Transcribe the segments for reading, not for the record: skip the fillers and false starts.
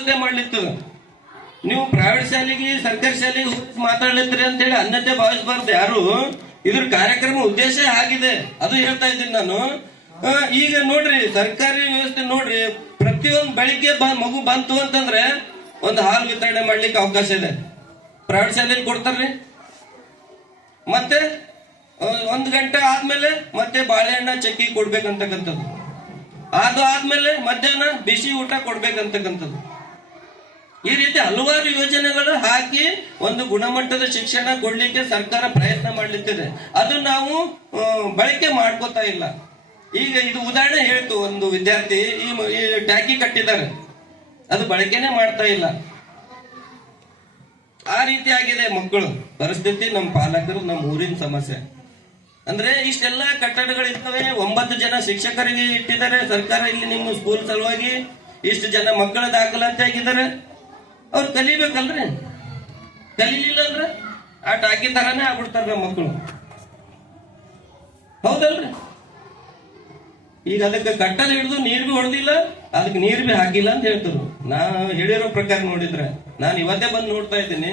ವ್ಯವಸ್ಥೆ ಮಾಡ್ಲಿತ್ತು. ನೀವು ಪ್ರೈವೇಟ್ ಶಾಲೆಗೆ ಸರ್ಕಾರಿ ಶಾಲೆಗೆ ಮಾತಾಡ್ಲಿತ್ರಿ ಅಂತೇಳಿ ಅನ್ಯತೆ ಭಾವಿಸಬಾರ್ದು ಯಾರು. ಇದ್ರ ಕಾರ್ಯಕ್ರಮ ಉದ್ದೇಶ ಆಗಿದೆ, ಅದು ಹೇಳ್ತಾ ಇದ್ದೀನಿ ನಾನು. ಈಗ ನೋಡ್ರಿ ಸರ್ಕಾರಿ ವ್ಯವಸ್ಥೆ ನೋಡ್ರಿ, ಪ್ರತಿಯೊಂದು ಬೆಳಿಗ್ಗೆ ಮಗು ಬಂತು ಅಂತಂದ್ರೆ ಒಂದು ಹಾಲು ವಿತರಣೆ ಮಾಡ್ಲಿಕ್ಕೆ ಅವಕಾಶ ಇದೆ. ಪ್ರೈವೇಟ್ ಶಾಲೆಯಲ್ಲಿ ಕೊಡ್ತಾರ್ರಿ. ಮತ್ತೆ 1 ಗಂಟೆ ಆದ್ಮೇಲೆ ಮತ್ತೆ ಬಾಳೆಹಣ್ಣ ಚಕ್ಕಿ ಕೊಡ್ಬೇಕಂತಕ್ಕಂಥದ್ದು. ಅದು ಆದ್ಮೇಲೆ ಮಧ್ಯಾಹ್ನ ಬಿಸಿ ಊಟ ಕೊಡ್ಬೇಕಂತಕ್ಕಂಥದ್ದು. ಈ ರೀತಿ ಹಲವಾರು ಯೋಜನೆಗಳು ಹಾಕಿ ಒಂದು ಗುಣಮಟ್ಟದ ಶಿಕ್ಷಣ ಕೊಡ್ಲಿಕ್ಕೆ ಸರ್ಕಾರ ಪ್ರಯತ್ನ ಮಾಡ್ಲಿಕ್ಕಿದೆ. ಅದು ನಾವು ಬಳಕೆ ಮಾಡ್ಕೋತಾ ಇಲ್ಲ. ಈಗ ಇದು ಉದಾಹರಣೆ ಹೇಳ್ತು, ಒಂದು ವಿದ್ಯಾರ್ಥಿ ಈ ಟ್ಯಾಕಿ ಕಟ್ಟಿದ್ದಾರೆ, ಅದು ಬಳಕೆನೆ ಮಾಡ್ತಾ ಇಲ್ಲ. ಆ ರೀತಿ ಆಗಿದೆ ಮಕ್ಕಳು ಪರಿಸ್ಥಿತಿ. ನಮ್ಮ ಪಾಲಕರು, ನಮ್ಮ ಊರಿನ ಸಮಸ್ಯೆ ಅಂದ್ರೆ ಇಷ್ಟೆಲ್ಲ ಕಟ್ಟಡಗಳಿರ್ತವೆ. 9 ಜನ ಶಿಕ್ಷಕರಿಗೆ ಇಟ್ಟಿದ್ದಾರೆ ಸರ್ಕಾರ ಇಲ್ಲಿ ನಿಮ್ಮ ಸ್ಕೂಲ್ ಸಲುವಾಗಿ. ಇಷ್ಟು ಜನ ಮಕ್ಕಳ ದಾಖಲಾತಿ ಆಗಿದ್ದಾರೆ. ಅವ್ರು ಕಲಿಬೇಕಲ್ರಿ, ಕಲೀಲಿಲ್ಲ ಅಂದ್ರೆ ಆ ಟಾಕಿ ತರಾನೇ ಆಗ್ಬಿಡ್ತಾರ ನಮ್ಮ ಮಕ್ಕಳು, ಹೌದಲ್ರಿ? ಈಗ ಅದಕ್ಕೆ ಕಟ್ಟಡ ಹಿಡಿದು ನೀರ್ ಬಿ ಹೊಡೆದಿಲ್ಲ, ಅದಕ್ಕೆ ನೀರ್ ಬಿ ಹಾಕಿಲ್ಲ ಅಂತ ಹೇಳ್ತಾರೆ. ನಾನು ಹೇಳಿರೋ ಪ್ರಕಾರ ನೋಡಿದ್ರೆ, ನಾನು ಇವತ್ತೇ ಬಂದು ನೋಡ್ತಾ ಇದ್ದೀನಿ,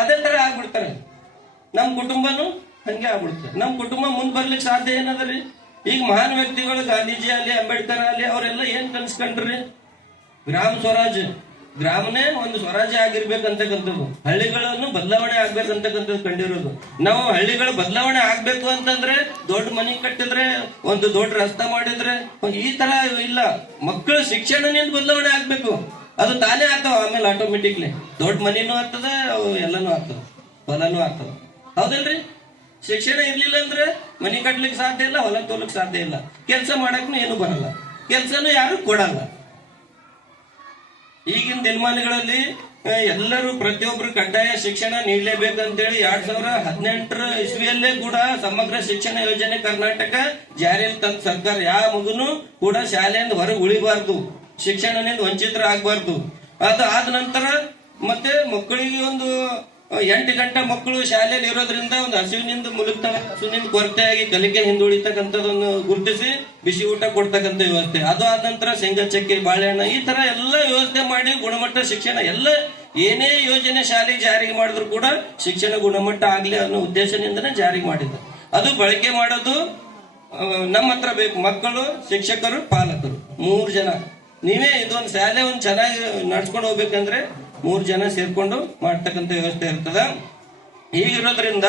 ಅದೇ ತರ ಆಗ್ಬಿಡ್ತಾರೆ. ನಮ್ ಕುಟುಂಬನು ಹಂಗೆ ಆಗ್ಬಿಡುತ್ತೆ. ನಮ್ ಕುಟುಂಬ ಮುಂದ್ ಬರ್ಲಿಕ್ಕೆ ಸಾಧ್ಯ ಏನದ್ರಿ? ಈಗ ಮಹಾನ್ ವ್ಯಕ್ತಿಗಳು ಗಾಂಧೀಜಿ ಅಲ್ಲಿ, ಅಂಬೇಡ್ಕರ್ ಅಲ್ಲಿ, ಅವರೆಲ್ಲ ಏನ್ ಕನ್ಸ್ಕೊಂಡ್ರಿ? ಗ್ರಾಮ ಸ್ವರಾಜ್, ಗ್ರಾಮನೇ ಒಂದು ಸ್ವರಾಜ್ಯ ಆಗಿರ್ಬೇಕಂತಕ್ಕಂಥದ್ದು, ಹಳ್ಳಿಗಳನ್ನು ಬದಲಾವಣೆ ಆಗ್ಬೇಕಂತಕ್ಕಂಥದ್ದು ಕಂಡಿರೋದು. ನಾವು ಹಳ್ಳಿಗಳು ಬದಲಾವಣೆ ಆಗ್ಬೇಕು ಅಂತಂದ್ರೆ ದೊಡ್ಡ ಮನೆ ಕಟ್ಟಿದ್ರೆ, ಒಂದು ದೊಡ್ಡ ರಸ್ತೆ ಮಾಡಿದ್ರೆ ಈ ತರ ಇಲ್ಲ. ಮಕ್ಕಳ ಶಿಕ್ಷಣದಿಂದ ಬದಲಾವಣೆ ಆಗ್ಬೇಕು, ಅದು ತಾನೇ ಆಗ್ತಾವ. ಆಮೇಲೆ ಆಟೋಮೆಟಿಕ್ಲಿ ದೊಡ್ಡ ಮನಿನೂ ಆಗ್ತದ, ಎಲ್ಲನೂ ಆಗ್ತದ, ಹೊಲನೂ ಆಗ್ತದ, ಹೌದಲ್ರಿ? ಶಿಕ್ಷಣ ಇರ್ಲಿಲ್ಲ ಅಂದ್ರೆ ಮನಿ ಕಟ್ಲಿಕ್ಕೆ ಸಾಧ್ಯ ಇಲ್ಲ, ಹೊಲ ತೋಲಕ್ ಸಾಧ್ಯ ಇಲ್ಲ, ಕೆಲಸ ಮಾಡಕ್ನು ಏನು ಬರಲ್ಲ, ಕೆಲಸನೂ ಯಾರು ಕೊಡಲ್ಲ. ಈಗಿನ ದಿನಮಾನಗಳಲ್ಲಿ ಎಲ್ಲರೂ ಪ್ರತಿಯೊಬ್ರು ಕಡ್ಡಾಯ ಶಿಕ್ಷಣ ನೀಡಲೇಬೇಕಂತೇಳಿ 2018 ಇಸ್ವಿಯಲ್ಲೇ ಕೂಡ ಸಮಗ್ರ ಶಿಕ್ಷಣ ಯೋಜನೆ ಕರ್ನಾಟಕ ಜಾರಿಯಲ್ಲಿ ತಂದ ಸರ್ಕಾರ. ಯಾವ ಮಗುನು ಕೂಡ ಶಾಲೆಯಿಂದ ಹೊರಗೆ ಉಳಿಬಾರ್ದು, ಶಿಕ್ಷಣದಿಂದ ವಂಚಿತರ ಆಗ್ಬಾರ್ದು. ಅದು ಆದ ನಂತರ ಮತ್ತೆ ಮಕ್ಕಳಿಗೆ ಒಂದು 8 ಗಂಟೆ ಮಕ್ಕಳು ಶಾಲೆಯಲ್ಲಿ ಇರೋದ್ರಿಂದ ಒಂದು ಹಸುವಿನಿಂದ ಮುಲುಗ್ತವೆ, ಹಸುವಿನಿಂದ ಕೊರತೆಯಾಗಿ ಕಲಿಕೆ ಹಿಂದುಳಿತಕ್ಕಂಥದ್ದನ್ನು ಗುರುತಿಸಿ ಬಿಸಿ ಊಟ ಕೊಡ್ತಕ್ಕಂಥ ವ್ಯವಸ್ಥೆ. ಅದು ಆದ ನಂತರ ಶೇಂಗಾ ಚಕ್ಕೆ, ಬಾಳೆಹಣ್ಣು, ಈ ತರ ಎಲ್ಲ ವ್ಯವಸ್ಥೆ ಮಾಡಿ ಗುಣಮಟ್ಟ ಶಿಕ್ಷಣ ಎಲ್ಲ ಏನೇ ಯೋಜನೆ ಶಾಲೆಗೆ ಜಾರಿಗೆ ಮಾಡಿದ್ರು ಕೂಡ ಶಿಕ್ಷಣ ಗುಣಮಟ್ಟ ಆಗ್ಲಿ ಅನ್ನೋ ಉದ್ದೇಶದಿಂದನೇ ಜಾರಿಗೆ ಮಾಡಿದ್ರು. ಅದು ಬಳಕೆ ಮಾಡೋದು ನಮ್ಮ ಹತ್ರ ಬೇಕು. ಮಕ್ಕಳು, ಶಿಕ್ಷಕರು, ಪಾಲಕರು 3 ಜನ. ನೀವೇ ಇದೊಂದು ಶಾಲೆ ಒಂದು ಚೆನ್ನಾಗಿ ನಡ್ಸ್ಕೊಂಡು ಹೋಗ್ಬೇಕಂದ್ರೆ 3 ಜನ ಸೇರ್ಕೊಂಡು ಮಾಡ್ತಕ್ಕಂಥ ವ್ಯವಸ್ಥೆ ಇರ್ತದ. ಹೀಗಿರೋದ್ರಿಂದ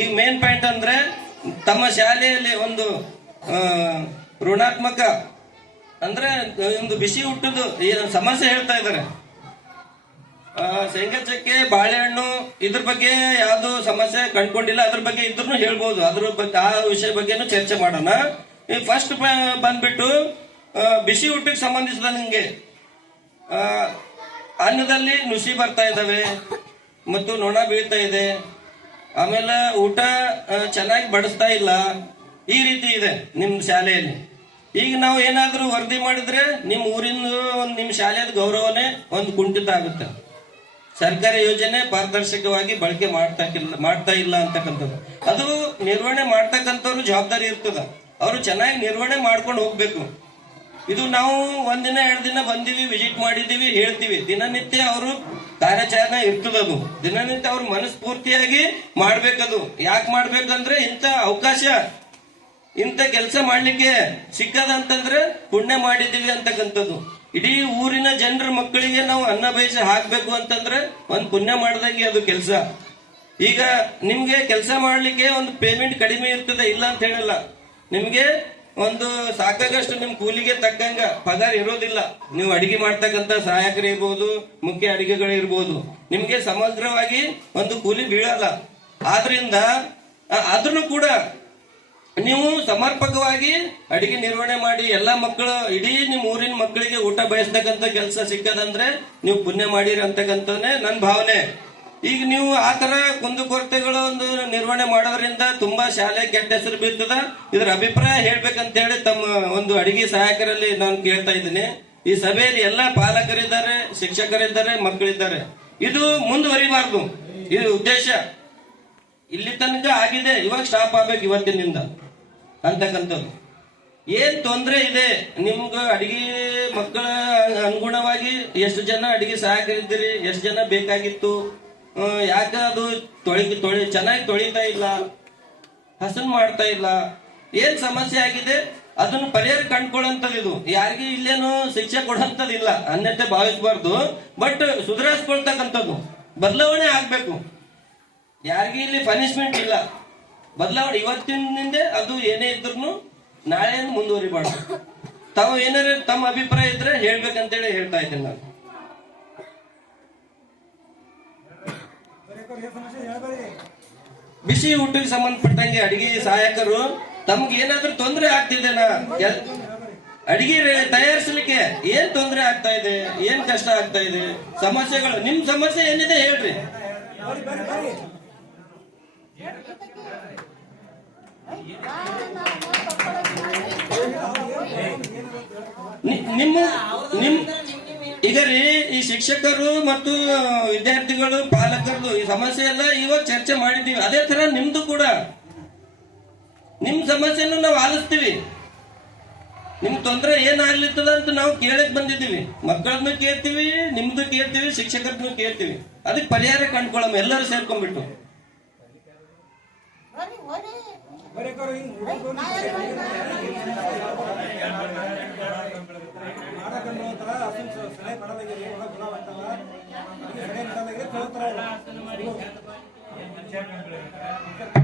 ಈಗ ಮೇನ್ ಪಾಯಿಂಟ್ ಅಂದ್ರೆ ತಮ್ಮ ಶಾಲೆಯಲ್ಲಿ ಒಂದು ಋಣಾತ್ಮಕ ಅಂದ್ರೆ ಒಂದು ಬಿಸಿ ಊಟದ್ದು ಸಮಸ್ಯೆ ಹೇಳ್ತಾ ಇದ್ದಾರೆ. ಶೇಂಗಾ ಚಕ್ಕೆ, ಬಾಳೆಹಣ್ಣು ಇದ್ರ ಬಗ್ಗೆ ಯಾವ್ದು ಸಮಸ್ಯೆ ಕಂಡ್ಕೊಂಡಿಲ್ಲ. ಅದ್ರ ಬಗ್ಗೆ ಇದ್ರೂ ಹೇಳ್ಬೋದು, ಅದ್ರ ಬಗ್ಗೆ ಆ ವಿಷಯ ಬಗ್ಗೆನೂ ಚರ್ಚೆ ಮಾಡೋಣ. ಫಸ್ಟ್ ಬಂದ್ಬಿಟ್ಟು ಬಿಸಿ ಊಟಕ್ಕೆ ಸಂಬಂಧಿಸಿದ ನಿಮ್ಗೆ ಅನ್ನದಲ್ಲಿ ನುಸಿ ಬರ್ತಾ ಇದಾವೆ ಮತ್ತು ನೊಣ ಬೀಳ್ತಾ ಇದೆ, ಆಮೇಲೆ ಊಟ ಚೆನ್ನಾಗಿ ಬಡಿಸ್ತಾ ಇಲ್ಲ, ಈ ರೀತಿ ಇದೆ ನಿಮ್ ಶಾಲೆಯಲ್ಲಿ. ಈಗ ನಾವು ಏನಾದ್ರೂ ವರದಿ ಮಾಡಿದ್ರೆ ನಿಮ್ ಊರಿನ ನಿಮ್ ಶಾಲೆಯ ಗೌರವನೇ ಒಂದು ಕುಂಠಿತ ಆಗುತ್ತೆ. ಸರ್ಕಾರಿ ಯೋಜನೆ ಪಾರದರ್ಶಕವಾಗಿ ಬಳಕೆ ಮಾಡ್ತಾ ಇಲ್ಲ ಅಂತಕ್ಕಂಥದ್ದು. ಅದು ನಿರ್ವಹಣೆ ಮಾಡ್ತಕ್ಕಂಥವ್ರು ಜವಾಬ್ದಾರಿ ಇರ್ತದ, ಅವರು ಚೆನ್ನಾಗಿ ನಿರ್ವಹಣೆ ಮಾಡ್ಕೊಂಡು ಹೋಗ್ಬೇಕು. ಇದು ನಾವು 1 ದಿನ 2 ದಿನ ಬಂದಿವಿ, ವಿಸಿಟ್ ಮಾಡಿದೀವಿ, ಹೇಳ್ತೀವಿ. ದಿನನಿತ್ಯ ಅವರು ಕಾರ್ಯಾಚರಣೆ ಇರ್ತದದು. ದಿನನಿತ್ಯ ಅವ್ರು ಮನಸ್ಫೂರ್ತಿಯಾಗಿ ಮಾಡ್ಬೇಕದು. ಯಾಕೆ ಮಾಡ್ಬೇಕಂದ್ರೆ ಇಂಥ ಅವಕಾಶ, ಇಂಥ ಕೆಲಸ ಮಾಡ್ಲಿಕ್ಕೆ ಸಿಕ್ಕದಂತಂದ್ರೆ ಪುಣ್ಯ ಮಾಡಿದೀವಿ ಅಂತಕ್ಕಂಥದ್ದು. ಇಡೀ ಊರಿನ ಜನರ ಮಕ್ಕಳಿಗೆ ನಾವು ಅನ್ನ ಬೇಯಿಸಿ ಹಾಕ್ಬೇಕು ಅಂತಂದ್ರೆ ಒಂದು ಪುಣ್ಯ ಮಾಡ್ದಂಗೆ ಅದು ಕೆಲಸ. ಈಗ ನಿಮ್ಗೆ ಕೆಲಸ ಮಾಡ್ಲಿಕ್ಕೆ ಒಂದು ಪೇಮೆಂಟ್ ಕಡಿಮೆ ಇರ್ತದೆ, ಇಲ್ಲ ಅಂತ ಹೇಳಲ್ಲ. ನಿಮ್ಗೆ ಒಂದು ಸಾಕಾಗಷ್ಟು ನಿಮ್ ಕೂಲಿಗೆ ತಕ್ಕಂಗ ಪಗಾರ ಇರೋದಿಲ್ಲ. ನೀವು ಅಡಿಗೆ ಮಾಡ್ತಕ್ಕಂಥ ಸಹಾಯಕರು ಇರ್ಬೋದು, ಮುಖ್ಯ ಅಡಿಗೆಗಳು ಇರ್ಬೋದು, ನಿಮ್ಗೆ ಸಮಗ್ರವಾಗಿ ಒಂದು ಕೂಲಿ ಬೀಳಲ್ಲ. ಆದ್ರಿಂದ ಅದನ್ನು ಕೂಡ ನೀವು ಸಮರ್ಪಕವಾಗಿ ಅಡಿಗೆ ನಿರ್ವಹಣೆ ಮಾಡಿ ಎಲ್ಲಾ ಮಕ್ಕಳು, ಇಡೀ ನಿಮ್ ಊರಿನ ಮಕ್ಕಳಿಗೆ ಊಟ ಬಯಸ್ತಕ್ಕಂಥ ಕೆಲಸ ಸಿಕ್ಕದಂದ್ರೆ ನೀವು ಪುಣ್ಯ ಮಾಡಿರಿ ಅಂತಕ್ಕಂಥನೇ ನನ್ನ ಭಾವನೆ. ಈಗ ನೀವು ಆತರ ಕುಂದುಕೊರತೆಗಳು ಒಂದು ನಿರ್ವಹಣೆ ಮಾಡೋದ್ರಿಂದ ತುಂಬಾ ಶಾಲೆ ಕೆಟ್ಟ ಹೆಸರು ಬೀರ್ತದ. ಇದ್ರ ಅಭಿಪ್ರಾಯ ಹೇಳ್ಬೇಕಂತ ಹೇಳಿ ತಮ್ಮ ಒಂದು ಅಡಿಗೆ ಸಹಾಯಕರಲ್ಲಿ ನಾನು ಕೇಳ್ತಾ ಇದ್ದೀನಿ. ಈ ಸಭೆಯಲ್ಲಿ ಎಲ್ಲಾ ಪಾಲಕರಿದ್ದಾರೆ, ಶಿಕ್ಷಕರಿದ್ದಾರೆ, ಮಕ್ಕಳಿದ್ದಾರೆ. ಇದು ಮುಂದುವರಿಬಾರ್ದು, ಇದು ಉದ್ದೇಶ. ಇಲ್ಲಿ ತನಕ ಆಗಿದೆ, ಇವಾಗ ಸ್ಟಾಪ್ ಆಗ್ಬೇಕು ಇವತ್ತಿನಿಂದ ಅಂತಕ್ಕಂಥದ್ದು. ಏನ್ ತೊಂದ್ರೆ ಇದೆ ನಿಮ್ಗ ಅಡಿಗೆ ಮಕ್ಕಳ ಅನುಗುಣವಾಗಿ ಎಷ್ಟು ಜನ ಅಡಿಗೆ ಸಹಾಯಕರಿದ್ದೀರಿ, ಎಷ್ಟು ಜನ ಬೇಕಾಗಿತ್ತು, ಯಾಕ ಅದು ಚೆನ್ನಾಗಿ ತೊಳಿತಾ ಇಲ್ಲ, ಹಸನ್ ಮಾಡ್ತಾ ಇಲ್ಲ, ಏನ್ ಸಮಸ್ಯೆ ಆಗಿದೆ ಅದನ್ನು ಪರಿಹಾರ ಕಂಡುಕೊಳ್ಳುವಂಥದ್ದು. ಇದು ಯಾರಿಗೆ ಇಲ್ಲೇನು ಶಿಕ್ಷೆ ಕೊಡುವಂಥದ್ದಿಲ್ಲ, ಅನ್ಯತೆ ಭಾವಿಸಬಾರ್ದು. ಬಟ್ ಸುಧಾರಿಸ್ಕೊಳ್ತಕ್ಕಂಥದ್ದು ಬದಲಾವಣೆ ಆಗ್ಬೇಕು. ಯಾರಿಗೆ ಇಲ್ಲಿ ಪನಿಷ್ಮೆಂಟ್ ಇಲ್ಲ, ಬದಲಾವಣೆ ಇವತ್ತಿನಿಂದ ಅದು ಏನೇ ಇದ್ರು ನಾಳೆ ಮುಂದುವರಿಬಾರ್ದು. ತಾವು ಏನಾರ ತಮ್ಮ ಅಭಿಪ್ರಾಯ ಇದ್ರೆ ಹೇಳ್ಬೇಕಂತೇಳಿ ಹೇಳ್ತಾ ಇದ್ದೇನೆ ನಾನು. ಬಿಸಿ ಊಟಕ್ಕೆ ಸಂಬಂಧಪಟ್ಟಂಗೆ ಅಡಿಗೆ ಸಹಾಯಕರು ತಮ್ಗೆ ಏನಾದ್ರೂ ತೊಂದರೆ ಆಗ್ತಿದೆನಾ, ಅಡಿಗೆ ತಯಾರಿಸಲಿಕ್ಕೆ ಏನ್ ತೊಂದರೆ ಆಗ್ತಾ ಇದೆ, ಏನ್ ಕಷ್ಟ ಆಗ್ತಾ ಇದೆ, ಸಮಸ್ಯೆಗಳು, ನಿಮ್ ಸಮಸ್ಯೆ ಏನಿದೆ ಹೇಳ್ರಿ. ನಿಮ್ಮ ನಿಮ್ ಈಗ ರೀ ಈ ಶಿಕ್ಷಕರು ಮತ್ತು ವಿದ್ಯಾರ್ಥಿಗಳು ಪಾಲಕರು ಈ ಸಮಸ್ಯೆ ಎಲ್ಲ ಇವಾಗ ಚರ್ಚೆ ಮಾಡಿದೀವಿ. ಅದೇ ತರ ನಿಮ್ದು ಕೂಡ ನಿಮ್ ಸಮಸ್ಯೆಯನ್ನು ನಾವು ಆಲಿಸ್ತೀವಿ. ನಿಮ್ ತೊಂದರೆ ಏನಾಗ್ಲಿತ್ತದ ಅಂತ ನಾವು ಕೇಳಕ್ ಬಂದಿದ್ದೀವಿ. ಮಕ್ಕಳನ್ನು ಕೇಳ್ತೀವಿ, ನಿಮ್ದು ಕೇಳ್ತೀವಿ, ಶಿಕ್ಷಕರನ್ನು ಕೇಳ್ತೀವಿ. ಅದಕ್ಕೆ ಪರಿಹಾರ ಕಂಡುಕೊಳ್ಳಮ್ಮ ಎಲ್ಲರೂ ಸೇರ್ಕೊಂಡ್ಬಿಟ್ಟು. ಸಲಹೆ